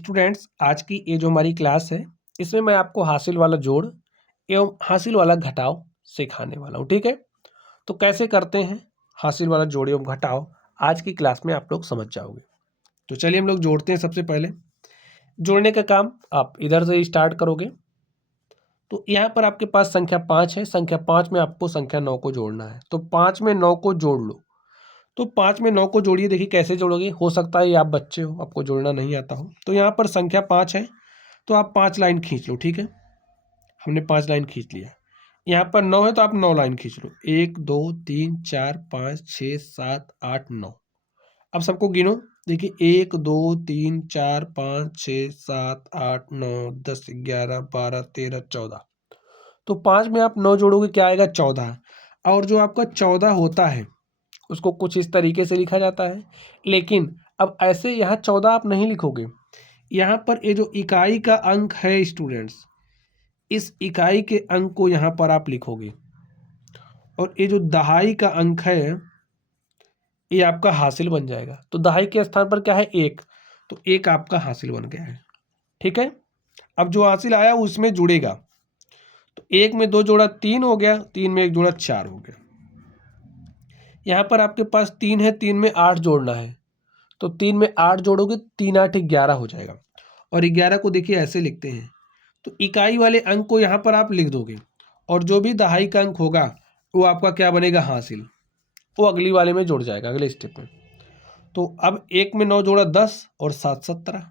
Students, आज की ये जो हमारी क्लास है इसमें मैं आपको हासिल वाला जोड़ एवं हासिल वाला घटाव सिखाने वाला हूँ। ठीक है, तो कैसे करते हैं हासिल वाला जोड़ एवं घटाव आज की क्लास में आप लोग समझ जाओगे। तो चलिए हम लोग जोड़ते हैं। सबसे पहले जोड़ने का काम आप इधर से स्टार्ट करोगे। तो यहाँ पर आपके पास संख्या 5 है, संख्या 5 में आपको संख्या 9 को जोड़ना है। तो 5 में 9 को जोड़ लो। तो 5 में 9 को जोड़िए। देखिए कैसे जोड़ोगे, हो सकता है आप बच्चे हो, आपको जोड़ना नहीं आता हो। तो यहाँ पर संख्या 5 है तो आप 5 लाइन खींच लो। ठीक है, हमने 5 लाइन खींच लिया। यहाँ पर 9 है तो आप 9 लाइन खींच लो। 1 2 3 4 5 6 7 8 9। अब सबको गिनो। देखिए 1 2 3 4 5 6 7 8 9 10 11 12 13 14। तो 5 में आप 9 जोड़ोगे, क्या आएगा? 14। और जो आपका 14 होता है उसको कुछ इस तरीके से लिखा जाता है। लेकिन अब ऐसे यहाँ 14 आप नहीं लिखोगे। यहाँ पर ये जो इकाई का अंक है स्टूडेंट्स, इस इकाई के अंक को यहाँ पर आप लिखोगे। और ये जो दहाई का अंक है ये आपका हासिल बन जाएगा। तो दहाई के स्थान पर क्या है? 1। तो 1 आपका हासिल बन गया है। ठीक है, अब जो हासिल आया उसमें जुड़ेगा। तो 1 में 2 जोड़ा 3 हो गया, 3 में 1 जोड़ा 4 हो गया। यहाँ पर आपके पास 3 है, 3 में 8 जोड़ना है। तो 3 में 8 जोड़ोगे, 3 8 11 हो जाएगा। और 11 को देखिए ऐसे लिखते हैं। तो इकाई वाले अंक को यहाँ पर आप लिख दोगे और जो भी दहाई का अंक होगा वो आपका क्या बनेगा? हासिल। वो अगली वाले में जुड़ जाएगा, अगले स्टेप में। तो अब 1 में 9 जोड़ा 10 और 7 17।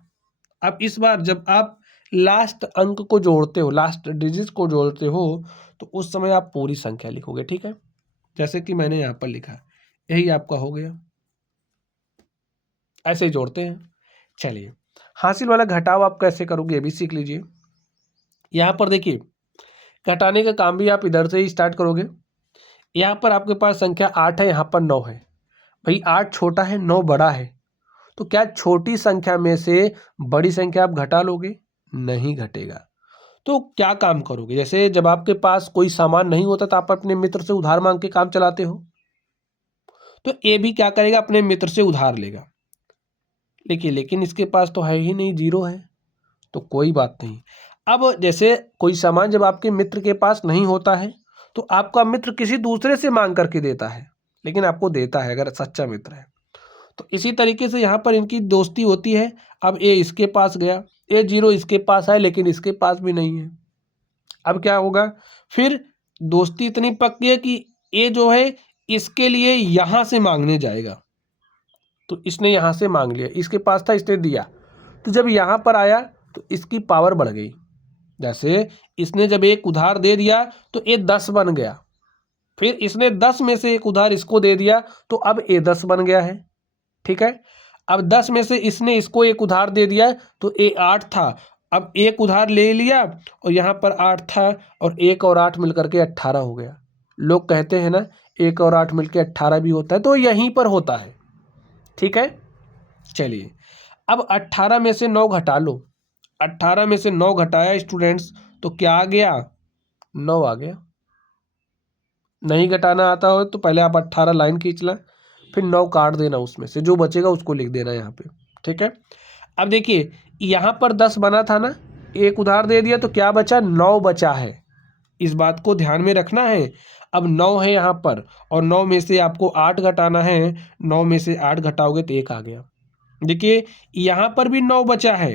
अब इस बार जब आप लास्ट अंक को जोड़ते हो, लास्ट डिजिट को जोड़ते हो, तो उस समय आप पूरी संख्या लिखोगे। ठीक है, जैसे कि मैंने यहाँ पर लिखा, यही आपका हो गया। ऐसे ही जोड़ते हैं। चलिए, हासिल वाला घटाव आप कैसे करोगे ये भी सीख लीजिए। यहाँ पर देखिए घटाने का काम भी आप इधर से ही स्टार्ट करोगे। यहाँ पर आपके पास संख्या 8 है, यहाँ पर 9 है। भाई 8 छोटा है, 9 बड़ा है। तो क्या छोटी संख्या में से बड़ी संख्या आप घटा लोगे? नहीं घटेगा। तो क्या काम करोगे? जैसे जब आपके पास कोई सामान नहीं होता तो आप अपने मित्र से उधार मांग के काम चलाते हो। तो ये भी क्या करेगा? अपने मित्र से उधार लेगा। लेकिन इसके पास तो है ही नहीं, जीरो है। तो कोई बात नहीं। अब जैसे कोई सामान जब आपके मित्र के पास नहीं होता है तो आपका मित्र किसी दूसरे से मांग करके देता है, लेकिन आपको देता है अगर सच्चा मित्र है। तो इसी तरीके से यहाँ पर इनकी दोस्ती होती है। अब ये इसके पास गया, ये जीरो इसके पास है लेकिन इसके पास भी नहीं है। अब क्या होगा? फिर दोस्ती इतनी पक्की है कि ये जो है इसके लिए यहाँ से मांगने जाएगा। तो इसने यहाँ से मांग लिया, इसके पास था इसने दिया। तो जब यहाँ पर आया तो इसकी पावर बढ़ गई। जैसे इसने जब एक उधार दे दिया तो ये 10 बन गया। फिर इसने 10 में से एक उधार इसको दे दिया तो अब ये 10 बन गया है। ठीक है, अब 10 में से इसने इसको एक उधार दे दिया तो ये 8 था। अब एक उधार ले लिया और यहाँ पर 8 था और 1 और 8 मिलकर के 18 हो गया। लोग कहते हैं ना 1 और 8 मिलकर 18 भी होता है, तो यहीं पर होता है। ठीक है, चलिए अब 18 में से 9 घटा लो। 18 में से 9 घटाया स्टूडेंट्स तो क्या आ गया? 9 आ गया। नहीं घटाना आता हो तो पहले आप 18 लाइन खींच लें, फिर 9 काट देना, उसमें से जो बचेगा उसको लिख देना यहाँ पे। ठीक है, अब देखिए यहाँ पर 10 बना था ना, एक उधार दे दिया तो क्या बचा? 9 बचा है। इस बात को ध्यान में रखना है। अब 9 है यहाँ पर और 9 में से आपको 8 घटाना है। 9 में से 8 घटाओगे तो 1 आ गया। देखिए यहाँ पर भी 9 बचा है।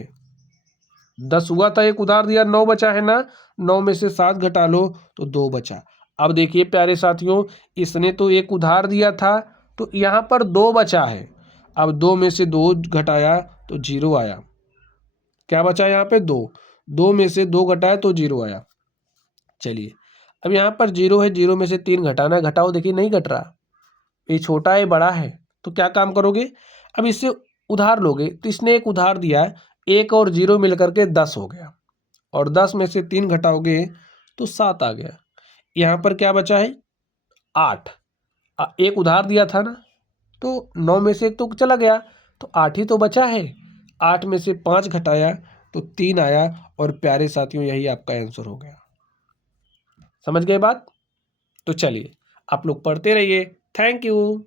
10 हुआ था, एक उधार दिया, 9 बचा है ना। 9 में से 7 घटा लो तो 2 बचा। अब देखिए प्यारे साथियों, इसने तो एक उधार दिया था तो यहाँ पर 2 बचा है। अब 2 में से 2 घटाया तो 0 आया। क्या बचा यहाँ पे? 2। 2 में से 2 घटाया तो 0 आया। चलिए अब यहाँ पर 0 है, 0 में से 3 घटाना है, घटाओ। देखिए नहीं घट रहा, ये छोटा है बड़ा है। तो क्या काम करोगे? अब इससे उधार लोगे तो इसने एक उधार दिया, 1 और 0 मिलकर के 10 हो गया। और 10 में से 3 घटाओगे तो 7 आ गया। यहाँ पर क्या बचा है? 8। एक उधार दिया था ना, तो 9 में से 1 तो चला गया, तो 8 ही तो बचा है। 8 में से 5 घटाया तो 3 आया। और प्यारे साथियों यही आपका आंसर हो गया। समझ गए बात? तो चलिए आप लोग पढ़ते रहिए। Thank you.